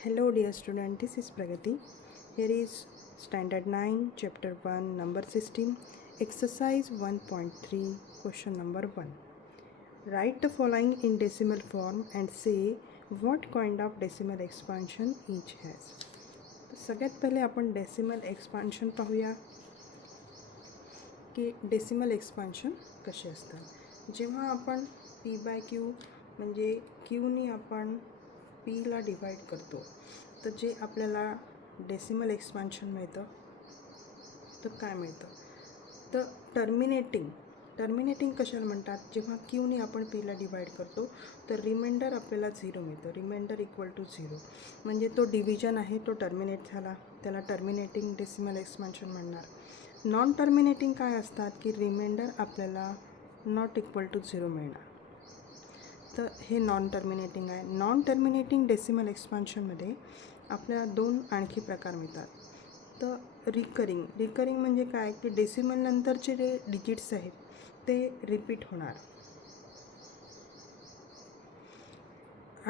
Hello dear student, this is Pragati. Here is Standard 9, Chapter 1, Number 16, Exercise 1.3, Question number 1. Write the following in decimal form and say what kind of decimal expansion each has. सगळ्यात पहिले आपण decimal expansion पाहूया की decimal expansion कसे असतात. जेव्हा आपण P bye Q म्हणजे क्यूनी आपण पीला डिवाइड करतो तर जे आपल्याला डेसिमल एक्सपान्शन मिळतं तर काय मिळतं तर टर्मिनेटिंग कशाला म्हणतात. जेव्हा क्यूने आपण पीला डिवाइड करतो तर रिमाइंडर आपल्याला 0 मिळतं. रिमाइंडर इक्वल टू 0 म्हणजे तो डिव्हिजन आहे तो टर्मिनेट झाला, त्याला टर्मिनेटिंग डेसिमल एक्सपान्शन म्हणणार. नॉन टर्मिनेटिंग काय असतात की रिमाइंडर आपल्याला नॉट इक्वल टू 0 मिळणार. तर हे नॉन टर्मिनेटिंग आहे. नॉन टर्मिनेटिंग डेसिमल एक्सपान्शनमध्ये आपल्याला दोन आणखी प्रकार मिळतात. तर रिकरिंग म्हणजे काय की डेसिमल नंतरचे जे डिजिट्स आहेत ते रिपीट होणार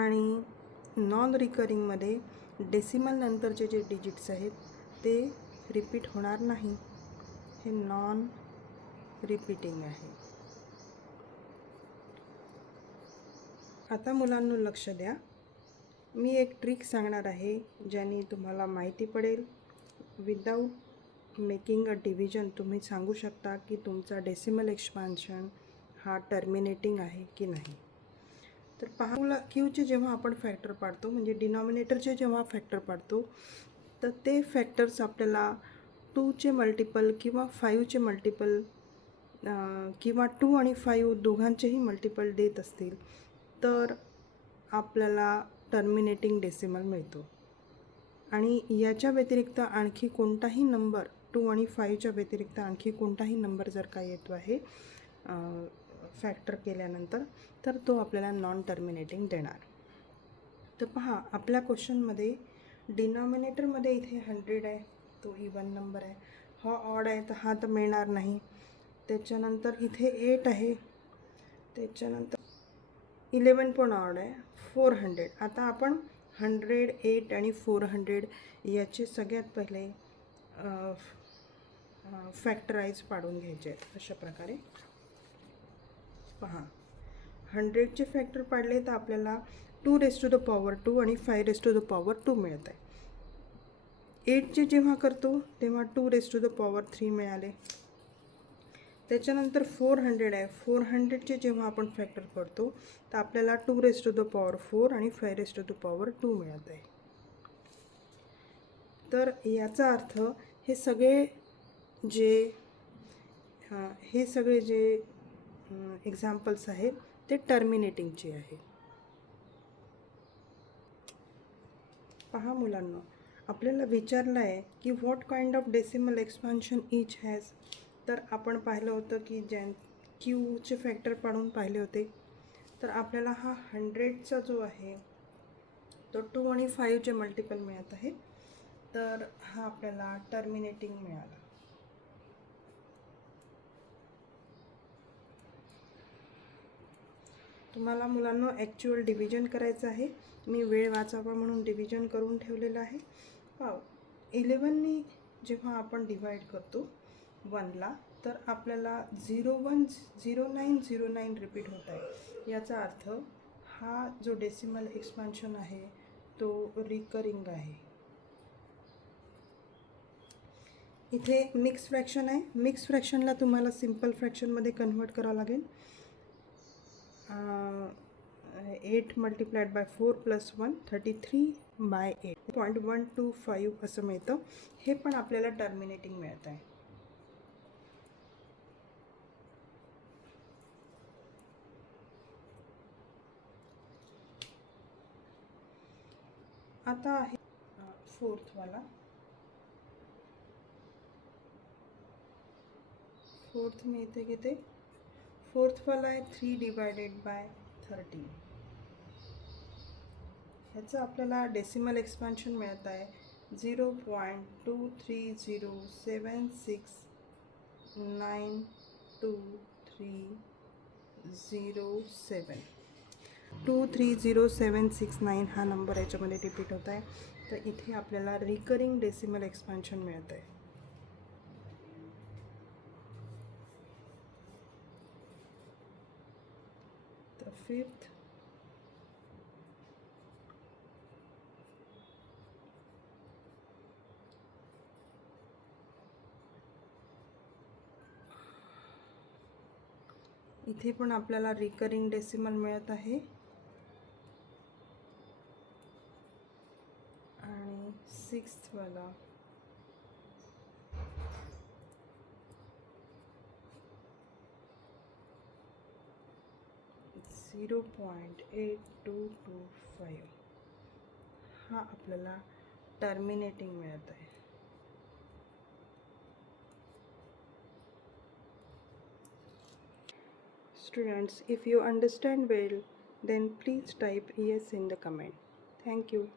आणि नॉन रिकरिंगमध्ये डेसिमल नंतरचे जे डिजिट्स आहेत ते रिपीट होणार नाही. हे नॉन रिपीटिंग आहे. आता मुलांनो लक्ष द्या, मी एक ट्रिक सांगणार आहे ज्याने तुम्हाला माहिती पडेल. विदाऊट मेकिंग अ डिव्हिजन तुम्ही सांगू शकता की तुमचा डेसिमल एक्सपान्शन हा टर्मिनेटिंग आहे की नाही. तर पहा, क्यूचे जेव्हा आपण फॅक्टर पाडतो म्हणजे डिनॉमिनेटरचे जेव्हा फॅक्टर पाडतो तर ते फॅक्टर्स आपल्याला 2चे मल्टिपल किंवा 5चे मल्टिपल किंवा 2 आणि 5 दोघांचेही मल्टिपल देत असतील तर आपल्याला टर्मिनेटिंग डेसिमल मिळतो. आणि याच्या व्यतिरिक्त आणखी कोणताही नंबर 2 आणि 5च्या व्यतिरिक्त आणखी कोणताही नंबर जर का येतो आहे फॅक्टर केल्यानंतर तर तो आपल्याला नॉन टर्मिनेटिंग देणार. तर पहा, आपल्या क्वेश्चनमध्ये डिनॉमिनेटरमध्ये इथे 100 आहे, तो इवन नंबर आहे. हा ऑड आहे तर हा तर मिळणार नाही. त्याच्यानंतर इथे 8 आहे, त्याच्यानंतर 11 पण ऑड आहे, 400. आता आपण 100, 8 आणि 400 याचे सगळ्यात पहिले फॅक्टराईज पाडून घ्यायचे आहेत. अशा प्रकारे पहा, 100चे फॅक्टर पाडले तर आपल्याला 2^2 आणि 5^2 मिळत आहे. 8चे जेव्हा करतो तेव्हा 2^3 मिळाले. त्याच्यानंतर 400 आहे, 400चे जेव्हा आपण फॅक्टर करतो तर आपल्याला 2^4 आणि 5^2 मिळत आहे. तर याचा अर्थ हे सगळे जे एक्झाम्पल्स आहेत ते टर्मिनेटिंगचे आहेत. पहा मुलांना, आपल्याला विचारलं आहे की what kind of decimal expansion each has. तर आपण पाहिलं होतं की क्यूचे फॅक्टर पाडून पाहिले होते. तर आपल्याला हा 100चा जो आहे तो 2 आणि 5चे मल्टिपल मिळत आहे, तर हा आपल्याला टर्मिनेटिंग मिळाला. तुम्हाला मुलांना ॲक्च्युअल डिव्हिजन करायचं आहे. मी वेळ वाचावा म्हणून डिव्हिजन करून ठेवलेलं आहे. पाव 11नी जेव्हा आपण डिवाइड करतो 1ला तर आपल्याला 010909 रिपीट होत आहे. याचा अर्थ हा जो डेसिमल एक्सपान्शन आहे तो रिकरिंग आहे. इथे मिक्स फ्रॅक्शन आहे. मिक्स फ्रॅक्शनला तुम्हाला सिम्पल फ्रॅक्शनमध्ये कन्व्हर्ट करावं लागेल. 8 मल्टिप्लाइड बाय 4 + 1 33/8 0.125 असं मिळतं. हे पण आपल्याला टर्मिनेटिंग मिळत आहे. आता आहे फोर्थवाला. फोर्थ मी इथे घेते. फोर्थवाला आहे 3/13. ह्याचं आपल्याला डेसिमल एक्सपान्शन मिळत आहे 0.2307692307. 230769 हा नंबर याच्यामध्ये रिपीट होत आहे. तर इथे आपल्याला रिकरिंग डेसिमल एक्सपान्शन मिळत आहे. तर फिफ्थ, इथे पण आपल्याला रिकरिंग डेसिमल मिळत आहे. आणि सिक्स्थवाला 0.8225 हा आपल्याला टर्मिनेटिंग मिळत आहे. Students, if you understand well, then please type yes in the comment. Thank you.